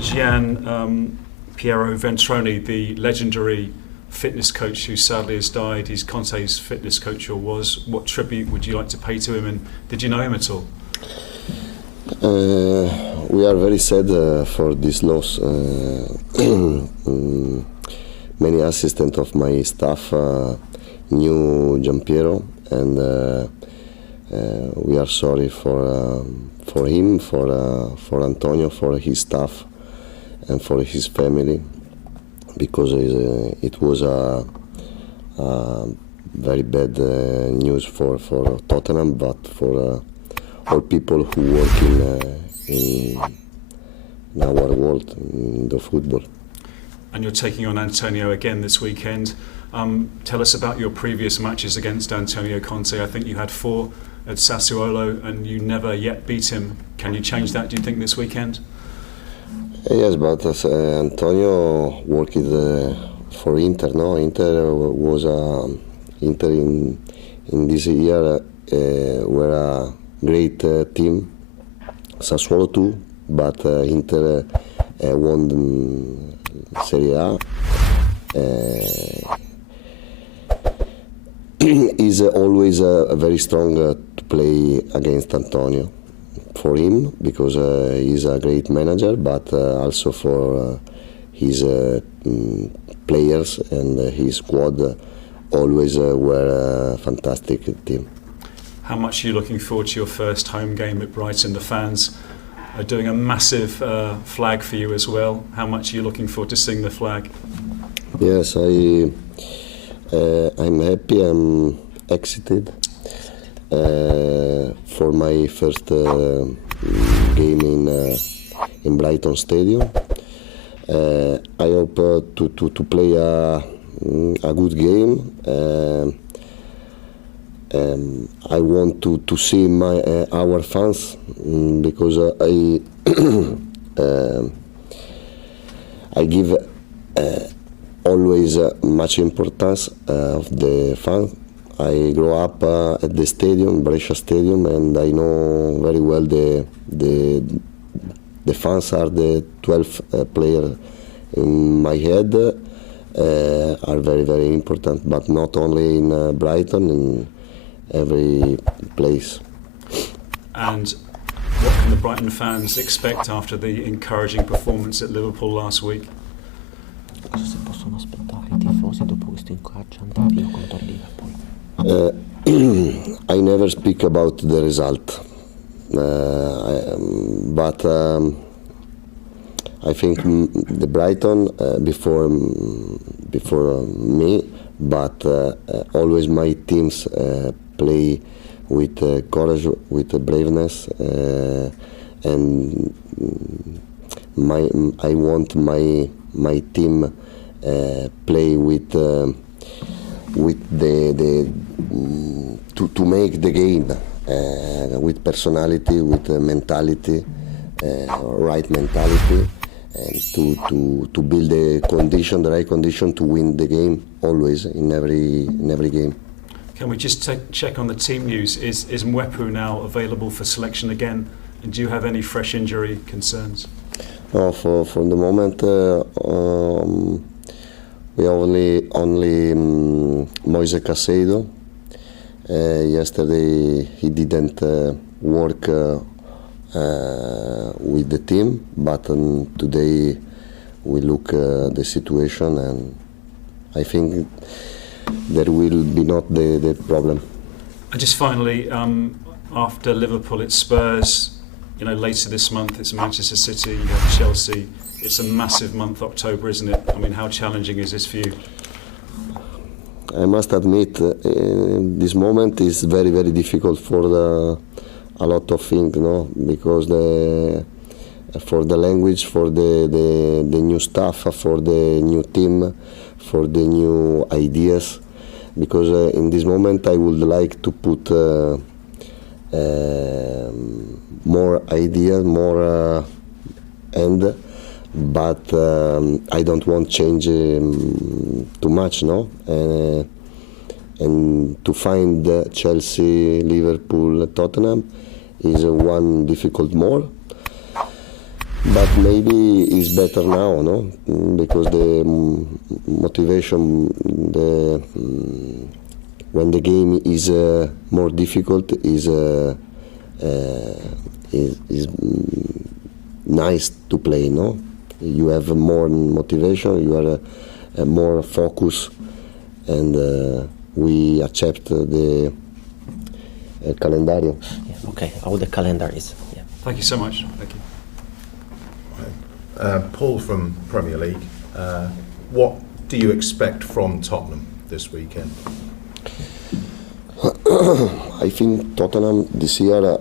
Gian Piero Ventroni, the legendary fitness coach who sadly has died. He's Conte's fitness coach, or was. What tribute would you like to pay to him, and did you know him at all? We are very sad for this loss. Many assistants of my staff knew Gian Piero, and we are sorry for him, for Antonio, for his staff, and for his family, because it was a very bad news for Tottenham, but for all people who work in our world, in the football. And you're taking on Antonio again this weekend. Tell us about your previous matches against Antonio Conte. I think you had 4 at Sassuolo and you never yet beat him. Can you change that, do you think, this weekend? Yes, but Antonio worked for Inter. No, Inter was Inter in this year were a great team. Sassuolo too, but Inter won Serie A. Is always very strong to play against Antonio. For him, because he's a great manager, but also for his players and his squad always were a fantastic team. How much are you looking forward to your first home game at Brighton? The fans are doing a massive flag for you as well. How much are you looking forward to seeing the flag? Yes, I'm happy, I'm excited for my first game in Brighton Stadium. I hope to play a good game. I want to see our fans, because I give always much importance of the fans. I grew up at the stadium, Brescia Stadium, and I know very well the fans are the 12 players in my head, are very, very important, but not only in Brighton, in every place. And what can the Brighton fans expect after the encouraging performance at Liverpool last week? Cosa si possono aspettare i tifosi dopo questo incoraggiante avvio contro il Liverpool? I never speak about the result, but I think the Brighton before me, but always my teams play with courage, with braveness, and I want my team play with the to make the game with personality, with mentality, right mentality, and to build the right condition to win the game always in every game. Can we just check on the team news? Is Mwepu now available for selection again? And do you have any fresh injury concerns? No, for the moment we only Moise Caicedo. Yesterday he didn't work with the team, but today we look the situation, and I think there will be not the problem. And just finally, after Liverpool, it's Spurs. You know, later this month it's Manchester City, you have Chelsea. It's a massive month, October, isn't it? I mean, how challenging is this for you? I must admit, this moment is very, very difficult for a lot of things, no? Because for the language, for the new stuff, for the new team, for the new ideas. Because in this moment I would like to put more ideas, more but I don't want change too much, no? And to find Chelsea, Liverpool, Tottenham is one difficult more. But maybe it's better now, no? Because the motivation, when the game is more difficult, is nice to play, no? You have more motivation, you are more focus, and we accept the calendario. Yeah, okay, how the calendar is. Yeah. Thank you so much. Thank you. Paul from Premier League, what do you expect from Tottenham this weekend? I think Tottenham this year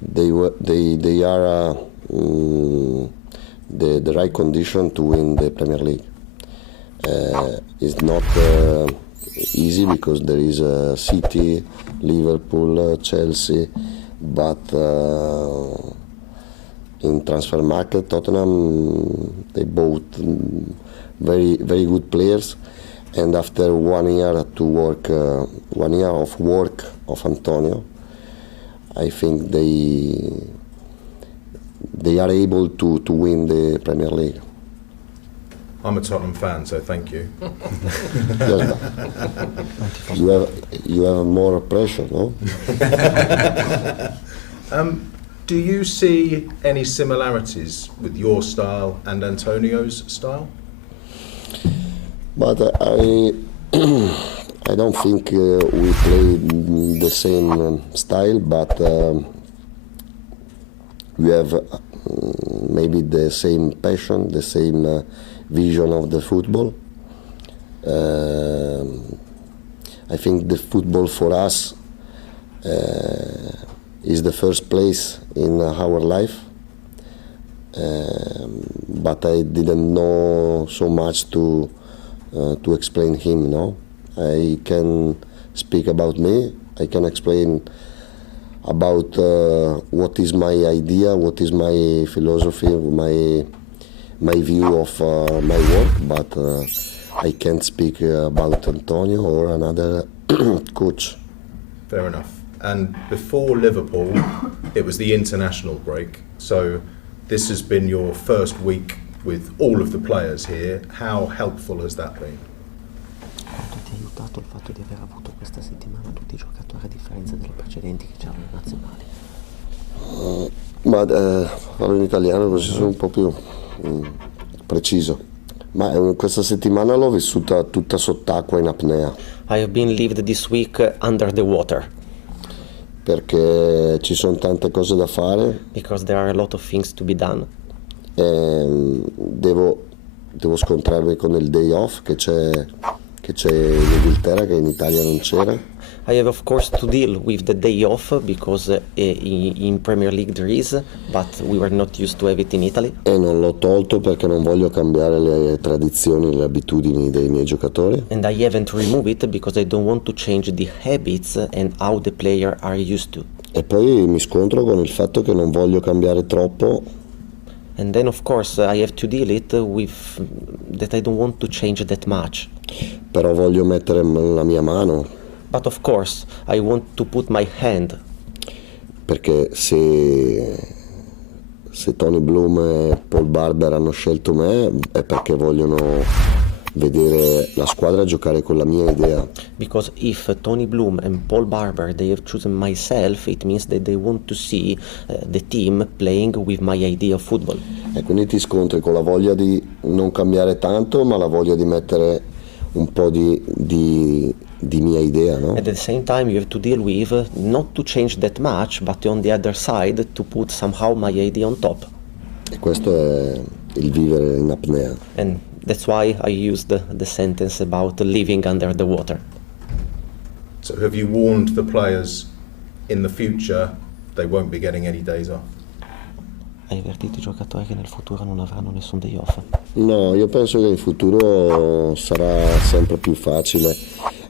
they are the right condition to win the Premier League. It's not easy because there is City, Liverpool, Chelsea, but in transfer market Tottenham they bought very good players, and after 1 year to work, 1 year of work of Antonio, I think they are able to win the Premier League. I'm a Tottenham fan, so thank you. Yes, you have more pressure, no? Do you see any similarities with your style and Antonio's style? But I don't think we play the same style, but we have maybe the same passion, the same vision of the football. I think the football for us is the first place in our life, but I didn't know so much to explain him. No, I can speak about me. I can explain about what is my idea, what is my philosophy, my view of my work, but I can't speak about Antonio or another coach. Fair enough. And before Liverpool, it was the international break. So this has been your first week with all of the players here. How helpful has that been? Quanto ti ha aiutato il fatto di aver avuto questa settimana tutti i giocatori a differenza delle precedenti che c'erano in nazionali? Ma parlo in italiano così sono un po' più preciso. Ma questa settimana l'ho vissuta tutta sott'acqua in apnea. I have been lived this week under the water. Perché ci sono tante cose da fare. Because there are a lot of things to be done. Devo scontrarmi con il day off che c'è in Inghilterra, che in Italia non c'era. I have of course to deal with the day off because in Premier League there is, but we were not used to have it in Italy. E non l'ho tolto perché non voglio cambiare le tradizioni, le abitudini dei miei giocatori. And I haven't removed it because I don't want to change the habits and how the player are used to. E poi mi scontro con il fatto che non voglio cambiare troppo. And then of course I have to deal it with that I don't want to change that much. Però voglio mettere la mia mano. But of course I want to put my hand. Perché se Tony Bloom e Paul Barber hanno scelto me è perché vogliono vedere la squadra giocare con la mia idea. Because if Tony Bloom and Paul Barber they have chosen myself, it means that they want to see the team playing with my idea of football. E quindi ti scontri con la voglia di non cambiare tanto, ma la voglia di mettere un po' di mia idea, no? At the same time you have to deal with not to change that much, but on the other side to put somehow my idea on top. E questo è il vivere in apnea. And that's why I used the sentence about living under the water. So have you warned the players in the future they won't be getting any days off? Hai avvertito i giocatori che nel futuro non avranno nessun day off? No, io penso che in futuro sarà sempre più facile,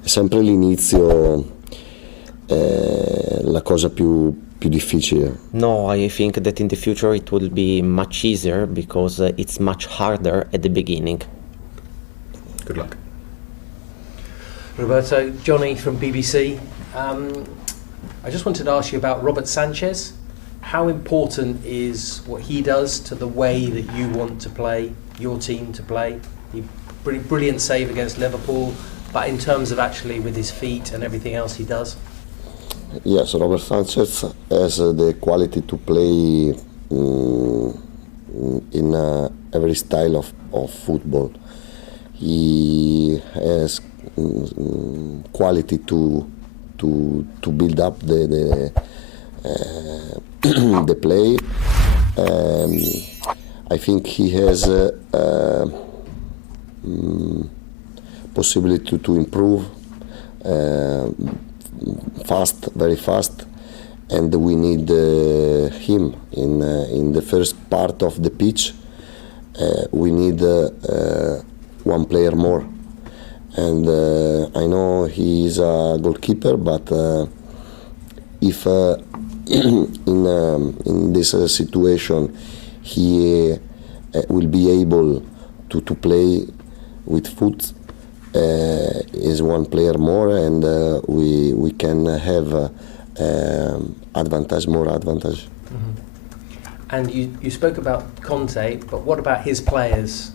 è sempre l'inizio la cosa più difficile. No, I think that in the future it will be much easier because it's much harder at the beginning. Good luck. Roberto, Johnny from BBC. I just wanted to ask you about Robert Sanchez. How important is what he does to the way that you want to play, your team to play? He brilliant save against Liverpool, but in terms of actually with his feet and everything else he does? Yes, Robert Sanchez has the quality to play in every style of football. He has quality to build up the the play. I think he has possibility to improve fast, very fast, and we need him in the first part of the pitch. We need one player more, and I know he is a goalkeeper, but if in this situation he will be able to play with foot, is one player more, and we can have more advantage. Mm-hmm. And you spoke about Conte, but what about his players?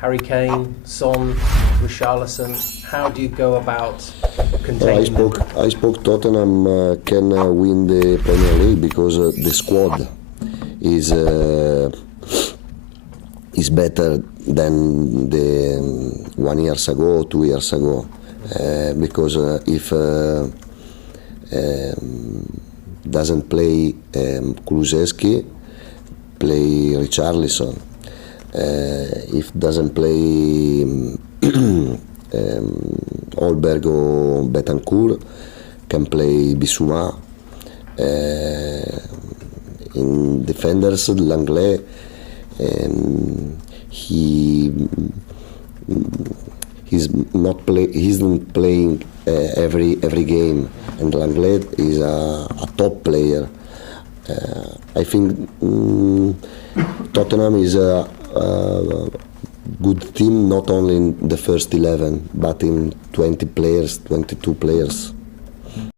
Harry Kane, Son, Richarlison. How do you go about containing them? I spoke Tottenham can win the Premier League because the squad is better than the 1 year ago, 2 years ago. Because if doesn't play Kulusevski, play Richarlison. If doesn't play Holberg or Betancourt, can play Bissouma. In defenders, Langlais, he's not playing every game, and Langlais is a top player. I think Tottenham is a good team, not only in the first 11, but in 20 players, 22 players.